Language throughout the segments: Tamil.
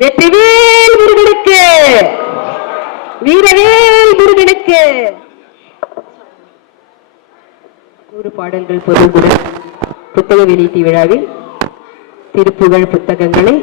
வெற்றிவேல் முருகனுக்கு, வீரவேல் முருகனுக்கு. 100 பாடல்கள் பொருளுடன் புத்தக வெளியீட்டு விழாவில் திருப்புகழ் புத்தகங்களை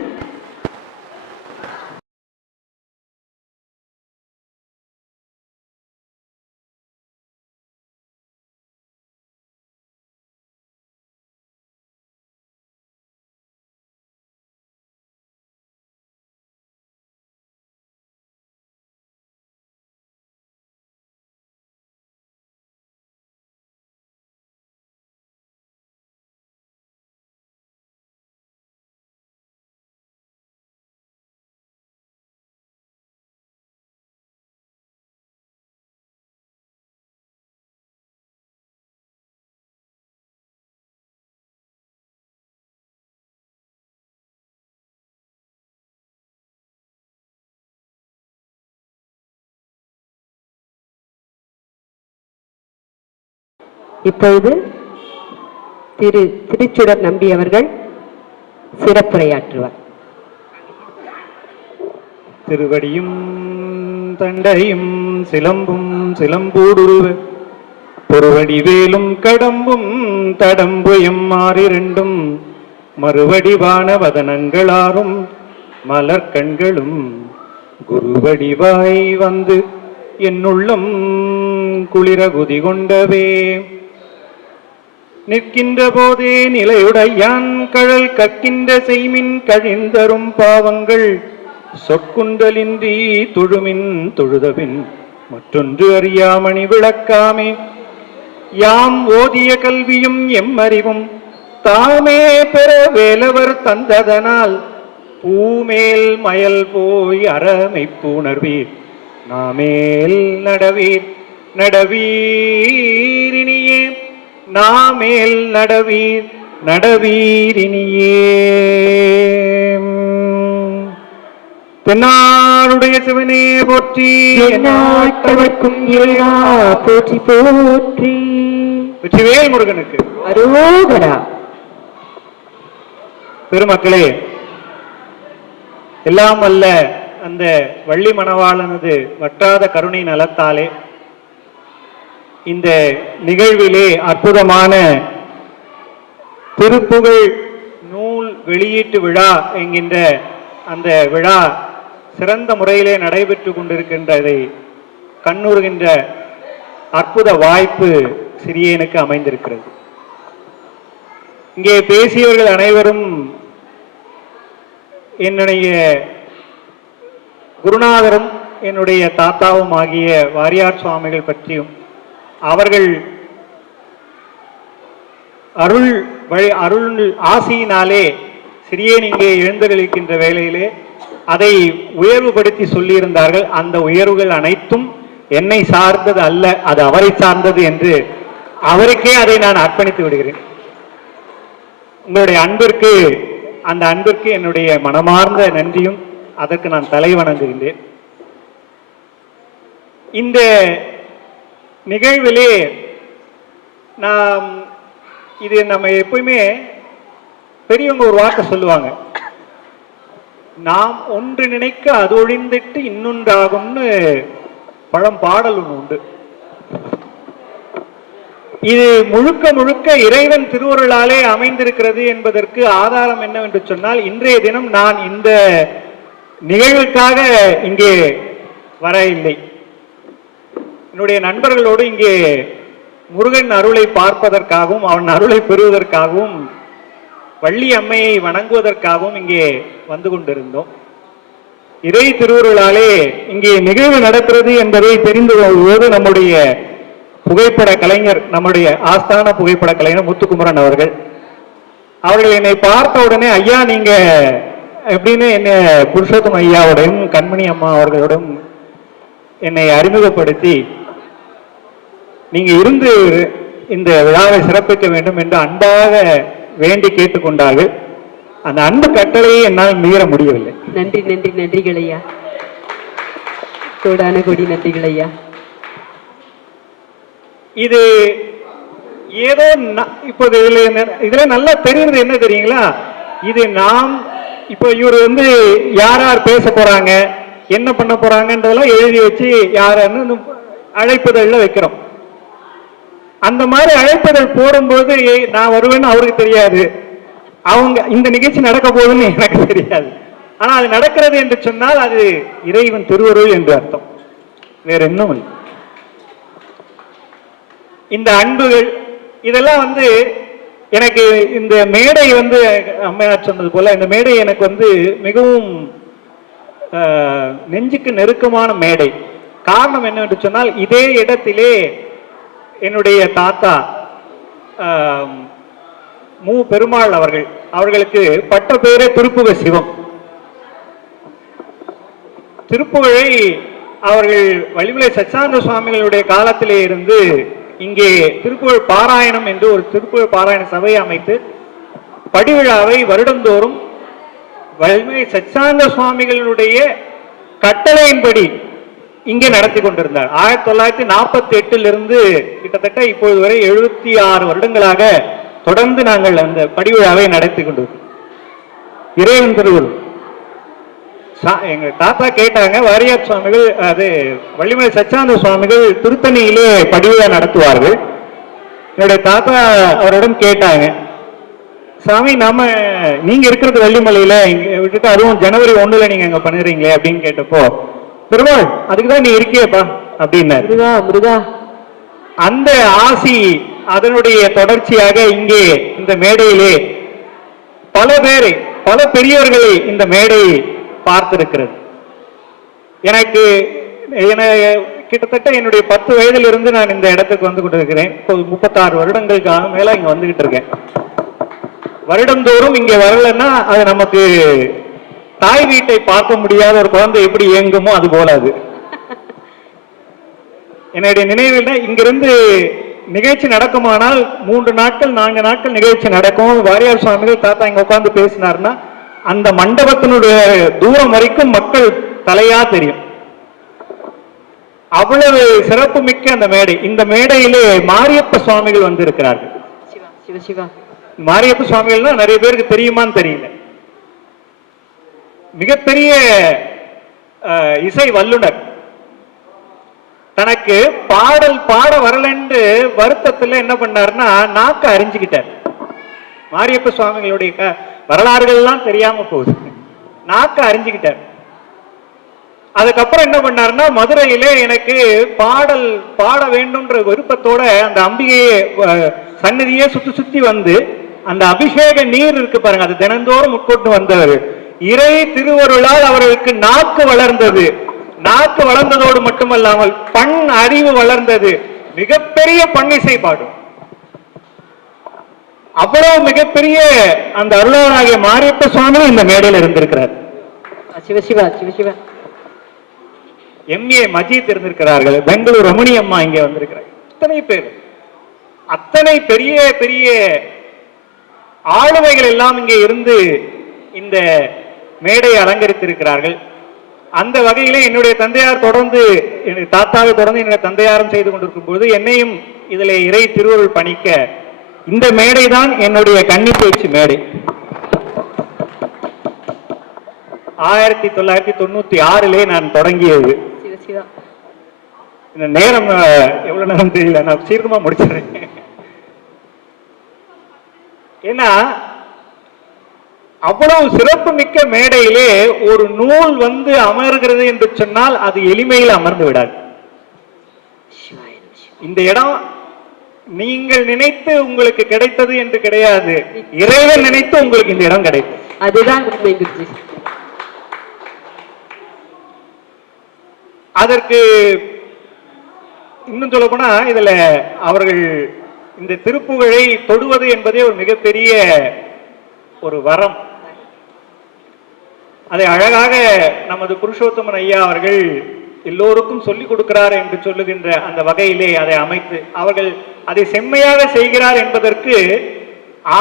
இப்பொழுது திருச்சுடர் நம்பி அவர்கள் சிறப்புரையாற்றுவார். திருவடியும் தண்டையும் சிலம்பும் சிலம்பூடுருவ பொறுவடி வேலும் கடம்பும் தடம்புயம் மாறிரண்டும் மறுவடிவான வதனங்களாரும் மலர்கண்களும் குருவடிவாய் வந்து என்னுள்ளம் குளிர குதி கொண்டவே நிற்கின்ற போதே நிலையுடையான் கழல் கற்கின்ற செய்மின் கழிந்தரும் பாவங்கள் சொற்குண்டலின்றி துழுமின் தொழுதபின் மற்றொன்று அறியாமணி விளக்காமே. யாம் ஓதிய கல்வியும் எம்மறிவும் தாமே பெற வேலவர் தந்ததனால் பூமேல் மயல் போய் அறமை பூணர்வீர் நாமேல் நடவீர் நடவீரினியே நாமேல் நடவீர் நடவீரினியே. தென்னாடுடைய சிவனே போற்றி, நாட்டவர்க்கும் இறைவா போற்றி போற்றி. வெற்றிவேல் முருகனுக்கு அரோகரா. பெருமக்களே, எல்லாம் அல்ல அந்த வள்ளி மணவாளனது வற்றாத கருணை நலத்தாலே இந்த நிகழ்விலே அற்புதமான திருப்புகழ் நூல் வெளியீட்டு விழா என்கின்ற அந்த விழா சிறந்த முறையிலே நடைபெற்று கொண்டிருக்கின்றதை கண்ணுறுகின்ற அற்புத வாய்ப்பு சிறியனுக்கு அமைந்திருக்கிறது. இங்கே பேசியவர்கள் அனைவரும் என்னுடைய குருநாதரும் என்னுடைய தாத்தாவும் ஆகிய வாரியார் சுவாமிகள் பற்றியும் அவர்கள் அருள் ஆசியினாலே சிறியேன் இங்கே எழுந்தருளிக்கின்ற வேளையிலே அதை உயர்வுபடுத்தி சொல்லியிருந்தார்கள். அந்த உயர்வுகள் அனைத்தும் என்னை சார்ந்தது அல்ல, அது அவரை சார்ந்தது என்று அவருக்கே அதை நான் அர்ப்பணித்து விடுகிறேன். உங்களுடைய அன்பிற்கு, அந்த அன்பிற்கு என்னுடைய மனமார்ந்த நன்றியும் அதற்கு நான் தலை வணங்குகின்றேன். இந்த நிகழ்விலே நாம் இது நம்ம எப்பயுமே பெரியவங்க ஒரு வார்த்தை சொல்லுவாங்க, நாம் ஒன்று நினைக்க அது ஒழிந்துட்டு இன்னொன்றாகும்னு பாடல் ஒன்று உண்டு. இது முழுக்க முழுக்க இறைவன் திருவருளாலே அமைந்திருக்கிறது என்பதற்கு ஆதாரம் என்னவென்று சொன்னால், இன்றைய தினம் நான் இந்த நிகழ்வுக்காக இங்கே வர இல்லை. என்னுடைய நண்பர்களோடு இங்கே முருகன் அருளை பார்ப்பதற்காகவும் அவன் அருளை பெறுவதற்காகவும் வள்ளி அம்மையை வணங்குவதற்காகவும் இங்கே வந்து கொண்டிருந்தோம். இறை திருவருளாலே இங்கே நிகழ்வு நடக்கிறது என்பதை தெரிந்து கொள்வது நம்முடைய புகைப்பட கலைஞர், நம்முடைய ஆஸ்தான புகைப்பட கலைஞர் முத்துக்குமரன் அவர்கள் என்னை பார்த்த உடனே, ஐயா நீங்க எப்படின்னு என்ன புருஷோத்தம் ஐயாவோடையும் கண்மணி அம்மா அவர்களோடும் என்னை அறிமுகப்படுத்தி நீங்க இருந்து இந்த விழாவை சிறப்பிக்க வேண்டும் என்று அன்பாக வேண்டி கேட்டுக்கொண்டார்கள். அந்த அன்பு கட்டளையை என்னால் மீற முடியவில்லை. நன்றி நன்றி நன்றிகள் ஐயா, கோடான கோடி நன்றிகள் ஐயா. இது ஏதோ இப்போது இதுல நல்லா தெரியுது என்ன தெரியுங்களா, இது நாம் இப்போ இவர் வந்து யார் யார் பேச போறாங்க, என்ன பண்ண போறாங்கன்றதெல்லாம் எழுதி வச்சு யாருன்னு அழைப்புதல்ல வைக்கிறோம். அந்த மாதிரி அழைப்புதல் போடும்போது நான் வருவேன்னு அவருக்கு தெரியாது, அவங்க இந்த நிகழ்ச்சி நடக்க போகுதுன்னு எனக்கு தெரியாது. ஆனா அது நடக்கிறது என்று சொன்னால் அது இறைவன் திருவருள் என்று அர்த்தம், வேற என்ன. இந்த அன்புகள் இதெல்லாம் வந்து எனக்கு இந்த மேடை வந்து அம்மையார் சொன்னது போல இந்த மேடை எனக்கு வந்து மிகவும் நெஞ்சுக்கு நெருக்கமான மேடை. காரணம் என்னவென்று சொன்னால் இதே இடத்திலே என்னுடைய தாத்தா மு பெருமாள் அவர்களுக்கு பட்ட பேரே திருப்புக சிவம். திருப்புகழை அவர்கள் வள்ளிமலை சச்சானந்த சுவாமிகளுடைய காலத்திலே இருந்து இங்கே திருப்புகழ் பாராயணம் என்று ஒரு திருப்புகழ் பாராயண சபையை அமைத்து படிவிழாவை வருடந்தோறும் வள்ளிமலை சச்சானந்த சுவாமிகளுடைய கட்டளையின்படி இங்கே நடத்தி கொண்டிருந்தார். 1948 இருந்து கிட்டத்தட்ட இப்பொழுது வரை 76 வருடங்களாக தொடர்ந்து நாங்கள் அந்த படிவிழாவை நடத்தி கொண்டிருக்கோம். இறைவன் திருவருள். எங்க தாத்தா கேட்டாங்க, வாரியார் சுவாமிகள் அது வள்ளிமலை சச்சானந்த சுவாமிகள் திருத்தணியிலே படிவிழா நடத்துவார்கள். என்னுடைய தாத்தா அவரிடம் கேட்டாங்க, சாமி நீங்க இருக்கிறது வள்ளிமலையில விட்டுட்டு அதுவும் ஜனவரி 1 நீங்க அங்க பண்ணுறீங்களே அப்படின்னு கேட்டப்போ, பெருமாள் அதுக்குதான் நீ இருக்கியப்பா அப்படின்னா, அந்த ஆசி அதனுடைய தொடர்ச்சியாக இங்கே இந்த மேடையிலே பல பெரியவர்களை இந்த மேடை பார்த்திருக்கிறது. எனக்கு கிட்டத்தட்ட என்னுடைய 10 வயதிலிருந்து நான் இந்த இடத்துக்கு வந்து கொண்டிருக்கிறேன். 36 வருடங்களுக்காக மேல இங்க வந்துகிட்டு இருக்கேன். வருடந்தோறும் இங்க வரலன்னா அது நமக்கு தாய் வீட்டை பார்க்க முடியாத ஒரு குழந்தை எப்படி இயங்குமோ அது போல. அது என்னுடைய நினைவில் இங்கிருந்து நிகழ்ச்சி நடக்குமானால் 3 நாட்கள் 4 நாட்கள் நிகழ்ச்சி நடக்கும். வாரியார் சுவாமிகள் தாத்தா இங்க உட்கார்ந்து பேசினார்னா அந்த மண்டபத்தினுடைய தூரம் வரைக்கும் மக்கள் தலையா தெரியும். அவ்வளவு சிறப்பு மிக்க அந்த மேடை. இந்த மேடையிலே மாரியப்ப சுவாமிகள் வந்து இருக்கிறார்கள். மாரியப்ப சுவாமிகள்னா நிறைய பேருக்கு தெரியுமான்னு தெரியல. மிகப்பெரிய இசை வல்லுனர். தனக்கு பாடல் பாட வரலன்னு வருத்தத்துல என்ன பண்ணாருன்னா நாக்க அறிஞ்சுக்கிட்டார். மாரியப்ப சுவாமிகளுடைய வரலாறுகள் எல்லாம் தெரியாம போகுது, நாக்க அறிஞ்சுக்கிட்டார். அதுக்கப்புறம் என்ன பண்ணாருன்னா மதுரையிலே எனக்கு பாடல் பாட வேண்டும்ன்ற விருப்பத்தோட அந்த அம்பிகையை சன்னதியே சுத்தி வந்து அந்த அபிஷேக நீர் இருக்கு பாருங்க, அது தினந்தோறும் உட்கொண்டு வந்தவர். இறை திருவருளால் அவர்களுக்கு நாக்கு வளர்ந்தது. நாக்கு வளர்ந்ததோடு மட்டுமல்லாமல் பண் அறிவு வளர்ந்தது. மிகப்பெரிய பண்ணிசை பாடும். அவ்வளவு மிகப்பெரிய அந்த அருளாகிய மாரியப்ப சுவாமி இந்த மேடையில் இருந்திருக்கிறார். MA மஜீத் இருந்திருக்கிறார்கள். பெங்களூர் ரமணி அம்மா இங்கே வந்திருக்கிறார். இத்தனை பேர், அத்தனை பெரிய பெரிய ஆளுமைகள் எல்லாம் இங்கே இருந்து இந்த மேடையை அலங்கரித்திருக்கிறார்கள். அந்த வகையிலே என்னுடைய தந்தையார் தொடர்ந்து, என்னுடைய தாத்தாவை தொடர்ந்து என்னுடைய தந்தையாரும் செய்து கொண்டிருக்கும் போது என்னையும் இதில் இறை திருவருள் பணிக்க இந்த மேடை தான் என்னுடைய கன்னி பேச்சு மேடை. 1996 நான் தொடங்கியது. இந்த நேரம் எவ்வளவு நேரம் தெரியல, நான் சீக்கிரமா முடிச்சிடுறேன். ஏன்னா அவ்வளவு சிறப்பு மிக்க மேடையிலே ஒரு நூல் வந்து அமர்கிறது என்று சொன்னால் அது எளிமையில் அமர்ந்து விடாது. இந்த இடம் நீங்கள் நினைத்து உங்களுக்கு கிடைத்தது என்று கிடையாது, இறைவன் நினைத்து உங்களுக்கு இந்த இடம் கிடைக்கும். அதுதான் அதற்கு இன்னும் சொல்ல போனா இதுல அவர்கள் இந்த திருப்புகழை தொடுவது என்பதே ஒரு மிகப்பெரிய ஒரு வரம். அதை அழகாக நமது புருஷோத்தமன் ஐயா அவர்கள் எல்லோருக்கும் சொல்லிக் கொடுக்கிறார் என்று சொல்லுகின்ற அந்த வகையிலே அதை அமைத்து அவர்கள் அதை செம்மையாக செய்கிறார் என்பதற்கு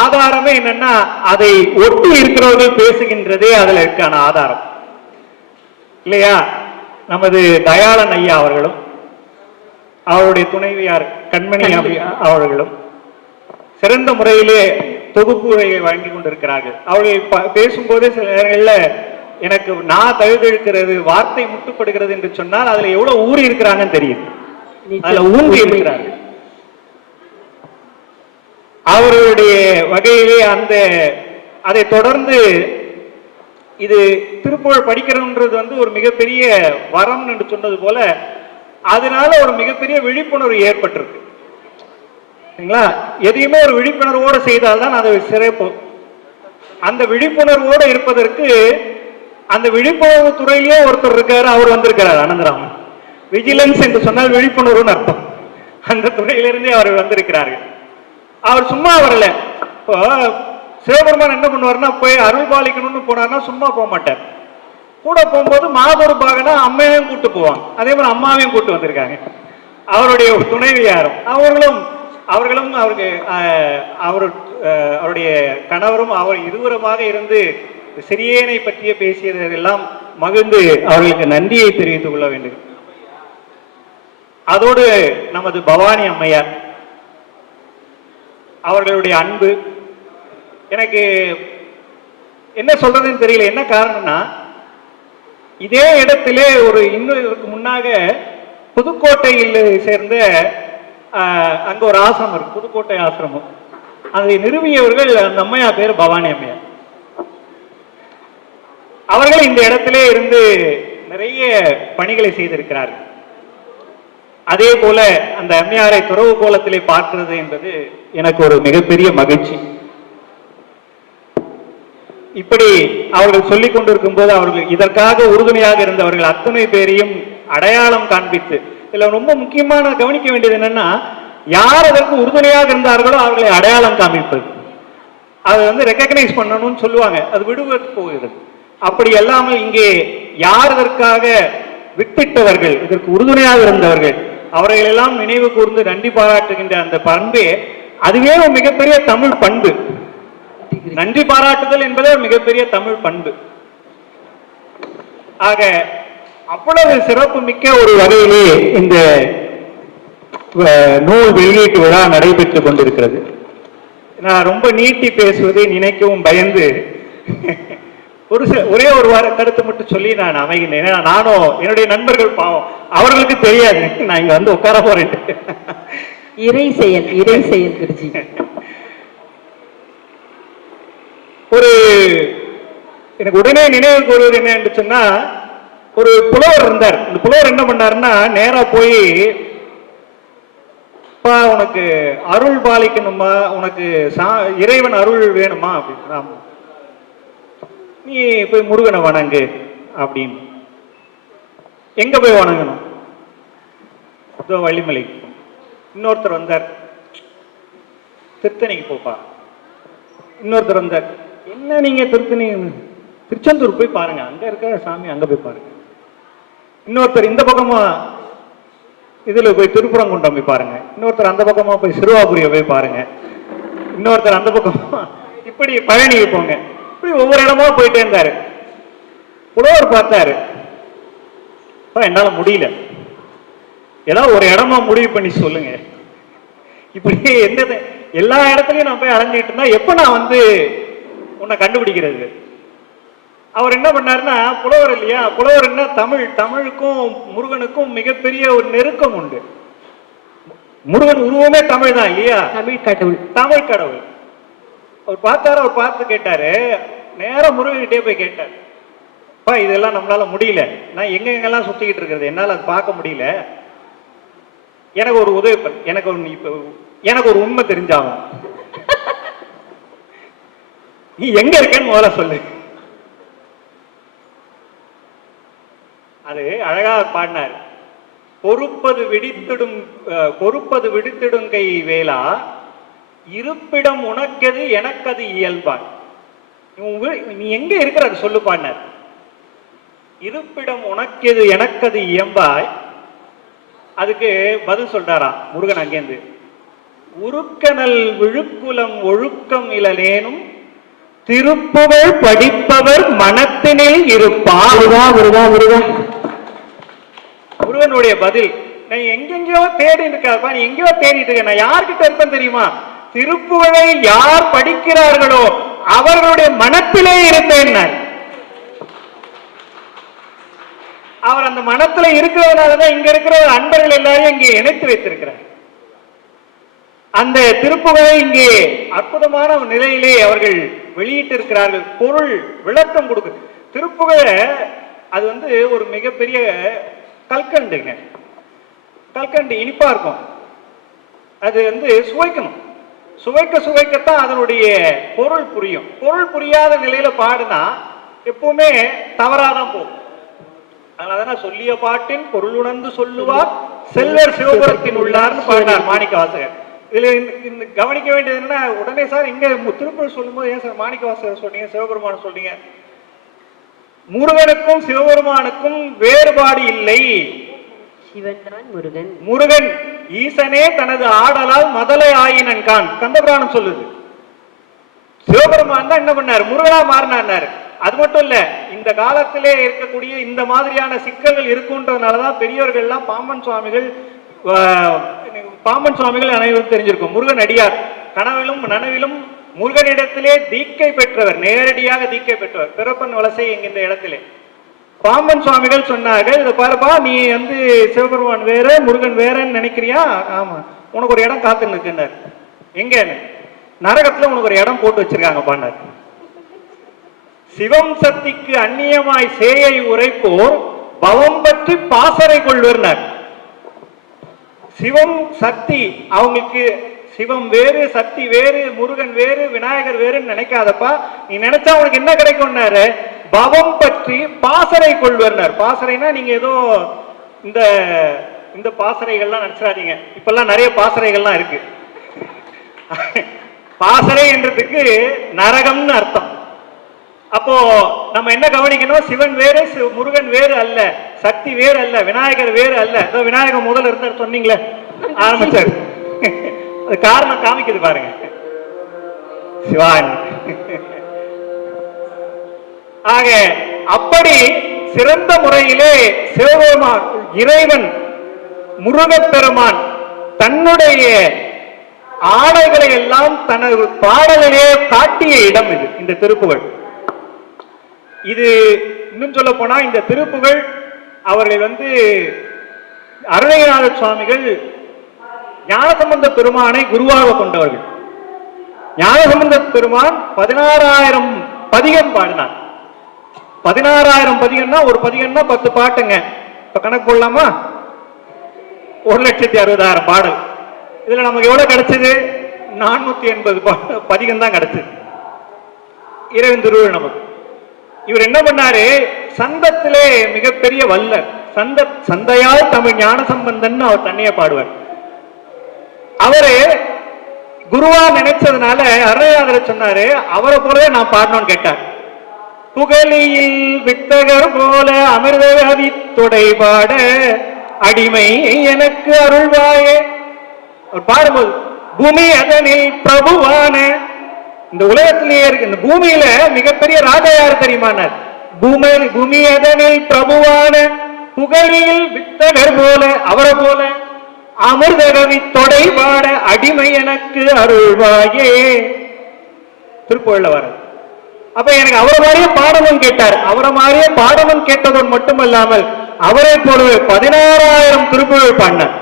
ஆதாரமே என்னன்னா அதை ஒட்டி இருக்கிறவர்கள் பேசுகின்றதே அதுல இருக்கான ஆதாரம் இல்லையா. நமது தயாளன் ஐயா அவர்களும் அவருடைய துணைவியார் கண்மணி அவர்களும் சிறந்த முறையிலே தொகுப்பு உரையை வழங்கி கொண்டிருக்கிறார்கள். அவர்கள் பேசும்போதே சில நேரங்களில் எனக்கு நான் தழுதெழுக்கிறது, வார்த்தை முட்டுப்படுகிறது என்று சொன்னால் அதுல எவ்வளவு ஊறி இருக்கிறாங்கன்னு தெரியுது. அதுல ஊன்றி இருக்கிறார்கள். அவர்களுடைய வகையிலே அதை தொடர்ந்து இது திருப்புகழ் படிக்கிறதுன்றது ஒரு மிகப்பெரிய வரம் என்று சொன்னது போல அதனால ஒரு மிகப்பெரிய விழிப்புணர்வு ஏற்பட்டிருக்கு. சரிங்களா? எதையுமே ஒரு விழிப்புணர்வோடு செய்தால்தான் அது சிறப்பு. அந்த விழிப்புணர்வோடு இருப்பதற்கு அந்த விழிப்புணர்வு துறையிலேயே ஒருத்தர் இருக்காரு, அவர் வந்திருக்கிறார், அனந்தராமன். விஜிலன்ஸ் என்று சொன்னால் விழிப்புணர்வுன்னு அர்த்தம். அந்த துறையிலிருந்தே அவர் வந்திருக்கிறார்கள். அவர் சும்மா வரல. இப்போ சிவபெருமான் என்ன பண்ணுவார்னா, போய் அருள் பாலிக்கணும்னு போனார்னா சும்மா போக மாட்டார். கூட போகும்போது மாதொரு பாகனா அம்மையையும் கூட்டு போவாங்க. அதே மாதிரி அம்மாவையும் கூட்டு வந்திருக்காங்க. அவருடைய துணைவியாரும் அவர்களும் அவருடைய கணவரும் அவர் இருவருமாக இருந்து சிறியேனை பற்றிய பேசியதெல்லாம் மகிழ்ந்து அவர்களுக்கு நன்றியை தெரிவித்துக் கொள்ள வேண்டும். அதோடு நமது பவானி அம்மையார் அவர்களுடைய அன்பு எனக்கு என்ன சொல்றதுன்னு தெரியல. என்ன காரணம்னா, இதே இடத்திலே இன்னும் முன்னாக புதுக்கோட்டையில் சேர்ந்த அங்க ஒரு ஆசிரமம் இருக்கு, புதுக்கோட்டை ஆசிரமம். அதை நிறுவியவர்கள் அந்த அம்மையா பேர் பவானி அம்மையார். அவர்கள் இந்த இடத்திலே இருந்து நிறைய பணிகளை செய்திருக்கிறார்கள். அதே போல அந்த அம்மையாரை துறவு கோலத்திலே பார்க்கிறது என்பது எனக்கு ஒரு மிகப்பெரிய மகிழ்ச்சி. இப்படி அவர்கள் சொல்லிக் கொண்டிருக்கும் போது அவர்கள் இதற்காக உறுதுணையாக இருந்தவர்கள் அத்தனை பேரையும் அடையாளம் காண்பித்து, இதுல ரொம்ப முக்கியமான கவனிக்க வேண்டியது என்னன்னா, யார் அதற்கு உறுதுணையாக இருந்தார்களோ அவர்களை அடையாளம் காண்பிப்பது. அதை ரெக்கக்னைஸ் பண்ணணும்னு சொல்லுவாங்க, அது விடுபட்டு போகிறது. அப்படி அல்லாமல் இங்கே யார் இதற்காக வித்திட்டவர்கள், இதற்கு உறுதுணையாக இருந்தவர்கள், அவர்கள் எல்லாம் நினைவு கூர்ந்து நன்றி பாராட்டுகின்ற அந்த பண்பே அதுவே ஒரு மிகப்பெரிய தமிழ் பண்பு. நன்றி பாராட்டுதல் என்பதே ஒரு மிகப்பெரிய தமிழ் பண்பு. ஆக அவ்வளவு சிறப்பு மிக்க ஒரு வகையிலே இந்த நூல் வெளியீட்டு விழா நடைபெற்றுக் கொண்டிருக்கிறது. நான் ரொம்ப நீட்டி பேசுவதை நினைக்கவும் பயந்து ஒரே ஒரு கருத்து மட்டும் சொல்லி நான் அமைகின்றேன். நானும் என்னுடைய நண்பர்கள் பாவம், அவர்களுக்கு தெரியாது நான் இங்க வந்து உட்கார போறேன். இறை செயல் குருஜி. எனக்கு உடனே நினைவுக்கு வருவது என்ன என்று சொன்னா, ஒரு புலவர் இருந்தார். இந்த புலவர் என்ன பண்ணாருன்னா, நேரா போய் உனக்கு அருள் பாலிக்கணுமா, உனக்கு இறைவன் அருள் வேணுமா அப்படின்னு, நீ போய் முருகனை வணங்கு அப்படின்னு. எங்க போய் வணங்கணும்? வள்ளிமலை. இன்னொருத்தர் வந்தார், திருத்தணிக்கு போப்பா. இன்னொருத்தர் வந்தார், என்ன நீங்க திருச்செந்தூர் போய் பாருங்க, அங்க இருக்கிற சாமி, அங்க போய் பாருங்க. இன்னொருத்தர் இந்த பக்கமா இதுல போய் திருப்பரங்குன்றம் போய் பாருங்க. இன்னொருத்தர் அந்த பக்கமா போய் சிறுவாபுரிய போய் பாருங்க. இன்னொருத்தர் அந்த பக்கமா இப்படி பழனிக்கு போங்க. இப்படி ஒவ்வொரு இடமா போயிட்டே இருந்தாரு. புலவர் பார்த்தாரு, என்னால முடியல, ஏதாவது ஒரு இடமா முடிவு பண்ணி சொல்லுங்க. இப்படியே எல்லா இடத்துலயும் நான் போய் அலைஞ்சிட்டு இருந்தா எப்ப நான் உன்னை கண்டுபிடிக்கிறது? அவர் என்ன பண்ணாருன்னா, புலவர் இல்லையா, புலவர் என்ன, தமிழுக்கும் முருகனுக்கும் மிகப்பெரிய ஒரு நெருக்கம் உண்டு. முருகன் உருவமே தமிழ் தான் இல்லையா, தமிழ் கடவுள். அவர் பார்த்தாரு, அவர் பார்த்து கேட்டாரு, நேரம் முருகன்கிட்டே போய் கேட்டார், இதெல்லாம் நம்மளால முடியல, நான் எங்கெங்கெல்லாம் சுத்திக்கிட்டு இருக்கிறது, என்னால அது பார்க்க முடியல, எனக்கு ஒரு உதவி பண்ணு, எனக்கு ஒரு உண்மை தெரிஞ்சாகும், நீ எங்க இருக்கேன்னு முதல்ல சொல்லு. அது அழகா பாடினார். பொறுப்பது விடுத்திடும் கை வேளா, இருப்பிடம் உனக்கது எனக்கது இயல்பான். நீ எங்க இருக்கிற அது சொல்லு பாடினார். இருப்பிடம் உனக்கது எனக்கது இயம்பாய். அதுக்கு பதில் சொல்றாராம் முருகன் அங்கேந்து, உருக்கனல் விழுக்குலம் ஒழுக்கம் இலனேனும் திருப்புகழ் படிப்பவர் மனத்தினில் இருப்பார். முருகனுடைய பதில், நான் எங்கெங்கயோ தேடி இருக்காப்பா, நீ எங்கேயோ தேடிட்டு இருக்க, நான் யார்கிட்ட இருப்பேன் தெரியுமா, திருப்புகழை யார் படிக்கிறார்களோ அவர்களுடைய மனத்திலே இருந்தேன். அவர் அந்த மனத்துல இருக்கிறதுனாலதான் இங்க இருக்கிற அன்பர்கள் எல்லாரையும் இங்கே இணைத்து வைத்திருக்கிறார். அந்த திருப்புகழை இங்கே அற்புதமான நிலையிலே அவர்கள் வெளியிட்டு இருக்கிறார்கள். பொருள் விளக்கம் கொடுக்கு திருப்புகழை அது ஒரு மிகப்பெரிய கல்கண்டுங்க. கல்கண்டு இனிப்பா இருக்கும். அது சுவைக்கணும். சுவைக்கத்தான் அதனுடைய பொருள் புரியும். பொருள் புரியாத நிலையில பாடுனா எப்பவுமே தவறாதான் போகும். அதனாலதான் சொல்லிய பாட்டின் பொருள் உணர்ந்து சொல்லுவார் செல்வர் சிவபுரத்தின் உள்ளார்னு பாடினார் மாணிக்க வாசகர். இதுல கவனிக்க வேண்டியது என்ன, உடனே சார் இங்க திருப்புகழ் சொல்லும் போது ஏன் சார் மாணிக்க வாசகர் சொன்னீங்க, சிவபெருமான சொல்றீங்க? முருகனுக்கும் சிவபெருமானுக்கும் வேறுபாடு இல்லை. முருகன் ஈசனே தனது ஆடலால் மதலை ஆயினன் கான் கந்தபுராணம் சொல்லுது. சிவபெருமான் தான் என்ன பண்ணாரு, முருகனா மாறினார். அது மட்டும் இல்ல, இந்த காலத்திலே இருக்கக்கூடிய இந்த மாதிரியான சிக்கல்கள் இருக்குன்றதுனாலதான் பெரியவர்கள்லாம் பாம்பன் சுவாமிகள் அனைவரும் தெரிஞ்சிருக்கும். முருகன் அடியார் கனவிலும் நனவிலும் முருகனிடத்திலே தீக்கை பெற்றவர், நேரடியாக தீக்கை பெற்றவர். பிறப்பன் வலசை என்கின்ற இடத்திலே பாம்பன் சுவாமிகள் சொன்னார்கள், இதை பாருப்பா, நீ சிவபெருமான் வேற முருகன் வேறன்னு நினைக்கிறியா? ஆமா, உனக்கு ஒரு இடம் காத்துன்னு இருக்குன்னார். எங்க? நரகத்துல உனக்கு ஒரு இடம் போட்டு வச்சிருக்காங்க பாண்டார். சிவம் சக்திக்கு அந்நியமாய் சேயை உரைப்போர் பவம் பற்றி பாசறை கொள்வர்னர். சிவம் சக்தி அவங்களுக்கு சிவம் வேறு, சக்தி வேறு, முருகன் வேறு, விநாயகர் வேறுன்னு நினைக்காதப்பா. நீ நினைச்சா உனக்கு என்ன கிடைக்கும்னாரு, பவம் பற்றி பாசறை கொள்வர்னர். பாசறைனா நீங்க ஏதோ இந்த பாசறைகள்லாம் நினைச்சிடாதீங்க. இப்பெல்லாம் நிறைய பாசறைகள்லாம் இருக்கு. பாசறை என்றதுக்கு நரகம்னு அர்த்தம். அப்போ நம்ம என்ன கவனிக்கணும், சிவன் வேறு முருகன் வேறு அல்ல, சக்தி வேறு அல்ல, விநாயகர் வேறு அல்ல. விநாயகர் முதல்ல இருந்தார் சொன்னீங்களே, ஆரம்பிச்சார். அது காரணம் காமிக்குது பாருங்க. சிவான் ஆக அப்படி சிறந்த முறையிலே சிவபெருமான் இறைவன் முருகப்பெருமான் தன்னுடைய ஆடைகளை எல்லாம் தனது பாடலிலே காட்டிய இடம் இது, இந்த திருப்புகழ். இது இன்னும் சொல்ல போனா இந்த திருப்புகழ் அவர்கள் அருணகிரிநாத சுவாமிகள் ஞானசம்பந்த பெருமானை குருவாக கொண்டவர்கள். ஞானசம்பந்த பெருமான் 16,000 பதிகம் பாடினார். 16,000 பதிகம்னா ஒரு பதிகம்னா 10 பாட்டுங்க. இப்ப கணக்கு போடலாமா? 1,60,60,000 பாடல். இதுல நமக்கு எவ்வளவு கிடைச்சது? 480 பதிகம் தான் கிடைச்சது. இறைவன் திருவுள் நமக்கு. இவர் என்ன பண்ணாரு, சந்தத்திலே மிகப்பெரிய வல்லர். சந்தையால் தமிழ் ஞான சம்பந்தன் அவர் தண்ணியை பாடுவார். அவரு குருவா நினைச்சதுனால அருணகிரிநாதர் சொன்னாரு, அவரை போலவே நான் பாடணும்னு கேட்டார். புகழியில் வித்தகர் போல அமிர்தகவி தொடை பாட அடிமை எனக்கு அருள்வாயே. அவர் பாடும்போது பூமி அதனில் பிரபுவான, இந்த உலகத்திலேயே இருக்கு, இந்த பூமியில மிகப்பெரிய ராஜா யாரு தெரியுமானார்? பூமி அதனில் பிரபுவான புகழில் வித்தகர் போல அவரை போல அமிர்தகவி தொடை பாட அடிமை எனக்கு அருள்வாயே. திருப்புகழ்ல வர. அப்ப எனக்கு அவரை மாதிரியே பாடணும் கேட்டார். அவரை மாதிரியே பாடணும் கேட்டதோடு மட்டுமல்லாமல் அவரை போலவே 16,000 திருப்புகழ் பாடினார்.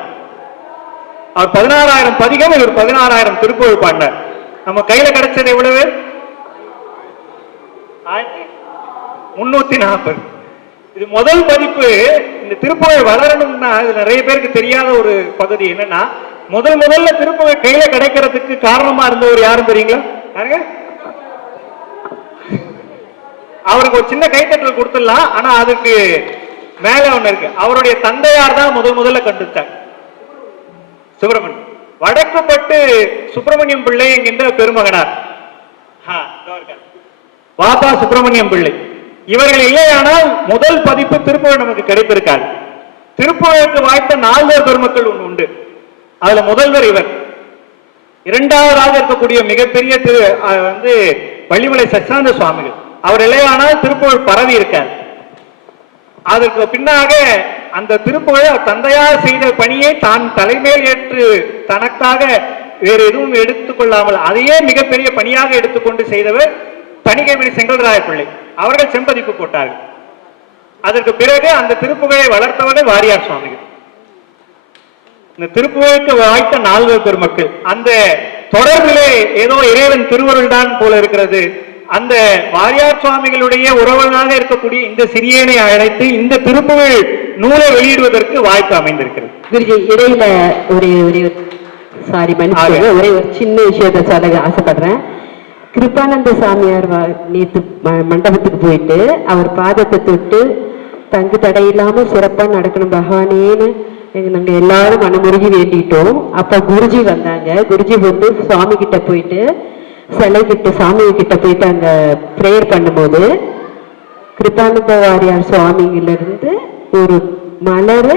அவர் 16,000 பதிகம், இவர் 16,000 திருப்புகழ் பாடினார். நம்ம கையில கிடைச்சது எவ்வளவு? 340. இது முதல் பதிப்பு. இந்த திருப்புகழ் வளரணும்னா இது நிறைய பேருக்கு தெரியாத ஒரு பகுதி என்னன்னா, முதல்ல திருப்புகழ் கையில கிடைக்கிறதுக்கு காரணமா இருந்தவர் யாரும் தெரியுங்களா? யாருங்க? அவருக்கு ஒரு சின்ன கைத்தட்டல் கொடுத்துடலாம். ஆனா அதுக்கு மேல ஒண்ணு இருக்கு. அவருடைய தந்தையார் தான் முதல்ல கண்டுட்டார். சுப்பிரமணியம் வடக்குப்பட்டு சுப்பிரமணியம் பிள்ளை என்கின்ற பெருமகனார். வாபா சுப்பிரமணியம் பிள்ளை. இவர்கள் இல்லையானால் முதல் பதிப்பு திருப்புகழ் நமக்கு கிடைத்திருக்காது. திருப்புகழுக்கு வாய்த்த 4 பெருமக்கள் ஒன்று உண்டு. அதுல முதல்வர் இவர். இரண்டாவதாக இருக்கக்கூடிய மிகப்பெரிய வள்ளிமலை சச்சானந்த சுவாமிகள். அவர் இல்லையானால் திருப்புகழ் பரவி இருக்கார். அதற்கு பின்னாக அந்த திருப்புகழ் தந்தையார் செய்த பணியை தான் தலைமையில் ஏற்று தனக்காக வேறு எதுவும் எடுத்துக்கொள்ளாமல் அதையே மிகப்பெரிய பணியாக எடுத்துக்கொண்டு செய்தவர் தணிகைமணி செங்கல்ராய பிள்ளை. அவர்கள் செம்பதிப்பு போட்டார்கள். அதற்கு பிறகு அந்த திருப்புகழை வளர்த்தவர்கள் வாரியார் சுவாமிகள். இந்த திருப்புகழுக்கு வாய்த்த நால்வர் பெருமக்கள். அந்த தொடர்பிலே ஏதோ இறைவன் திருவருள் தான் போல இருக்கிறது. அந்த வாரியார் சுவாமிகளுடைய உறவனாக இருக்கக்கூடிய இந்த சிறியனை அழைத்து இந்த திருப்புகழ் நூலை வெளியிடுவதற்கு வாய்ப்பு அமைந்திருக்கிறது. குருஜி, இடையில ஒரே ஒரு சின்ன விஷயத்தை சொல்ல ஆசைப்படுறேன். கிருபானந்த சாமியார் நேற்று மண்டபத்துக்கு போயிட்டு அவர் பாதத்தை தொட்டு தங்கு தடையில்லாம சிறப்பா நடக்கணும் பகவானேன்னு நாங்க எல்லாரும் மனமுருகி வேண்டிட்டோம். அப்ப குருஜி வந்தாங்க. குருஜி வந்து சுவாமி கிட்ட போயிட்டு சிலை கிட்ட சாமி கிட்ட போயிட்டு அங்க பிரேயர் பண்ணும்போது கிருபானந்த வாரியார் சுவாமியில இருந்து ஒரு மலர்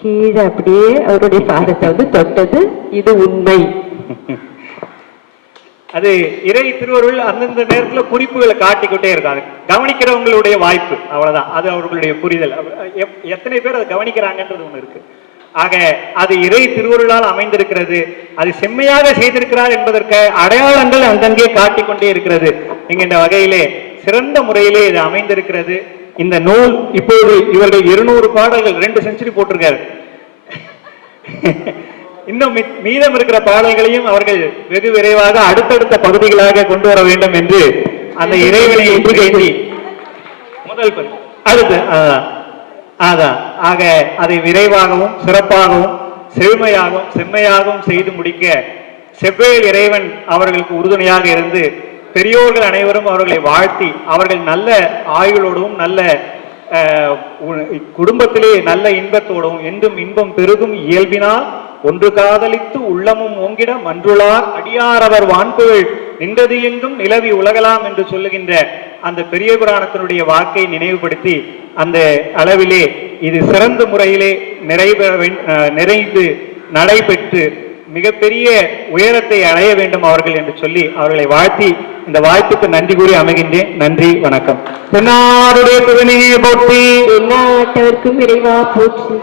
கீழே அப்படியே அவருடைய பாதத்தை வந்து தொட்டது. இது உண்மை. அது இறை திருவருள் அந்தந்த நேரத்துல குறிப்புகளை காட்டிக்கிட்டே இருக்காங்க. கவனிக்கிறவங்களுடைய வாய்ப்பு அவ்வளவுதான். அது அவர்களுடைய புரிதல். எத்தனை பேர் அதை கவனிக்கிறாங்கன்றது ஒண்ணு இருக்கு. ஆக அது இறை திருவருளால் அமைந்திருக்கிறது. அது செம்மையாக செய்திருக்கிறார் என்பதற்கு அடையாளங்கள் அங்கங்கே காட்டிக்கொண்டே இருக்கிறது என்கின்ற வகையிலே சிறந்த முறையிலே இது அமைந்திருக்கிறது. இந்த நூல் இப்போது இவர்கள் 200 பாடல்கள் 2 செஞ்சுரி போட்டிருக்காரு. இன்னும் மீதம் இருக்கிற பாடல்களையும் அவர்கள் வெகு விரைவாக அடுத்தடுத்த பகுதிகளாக கொண்டு வர வேண்டும் என்று அந்த இறைவனை வேண்டி முதல் அடுத்து அதான். ஆக அதை விரைவாகவும் சிறப்பாகவும் செம்மையாகவும் செய்து முடிக்க செவ்வேள் இறைவன் அவர்களுக்கு உறுதுணையாக இருந்து பெரியோர்கள் அனைவரும் அவர்களை வாழ்த்தி அவர்கள் நல்ல ஆயுளோடும் நல்ல குடும்பத்திலே நல்ல இன்பத்தோடும் என்றும் இன்பம் பெருகும் இயல்பினால் ஒன்று காதலித்து உள்ளமும் ஓங்கிட மன்றுளார் அடியார் அவர் வான்புகள் நின்றது எங்கும் நிலவி உலகலாம் என்று சொல்லுகின்ற அந்த பெரிய புராணத்தினுடைய வாக்கை நினைவுபடுத்தி அந்த அளவிலே இது சிறந்த முறையிலே நிறைந்து நடைபெற்று மிகப்பெரிய உயரத்தை அடைய வேண்டும் அவர்கள் என்று சொல்லி அவர்களை வாழ்த்தி இந்த வாய்ப்புக்கு நன்றி கூறி அமைகின்றேன். நன்றி, வணக்கம். தென்னாடுடைய திருநீரை போற்றி, எல்லாட்டவர்க்கும் இறைவா போற்றி.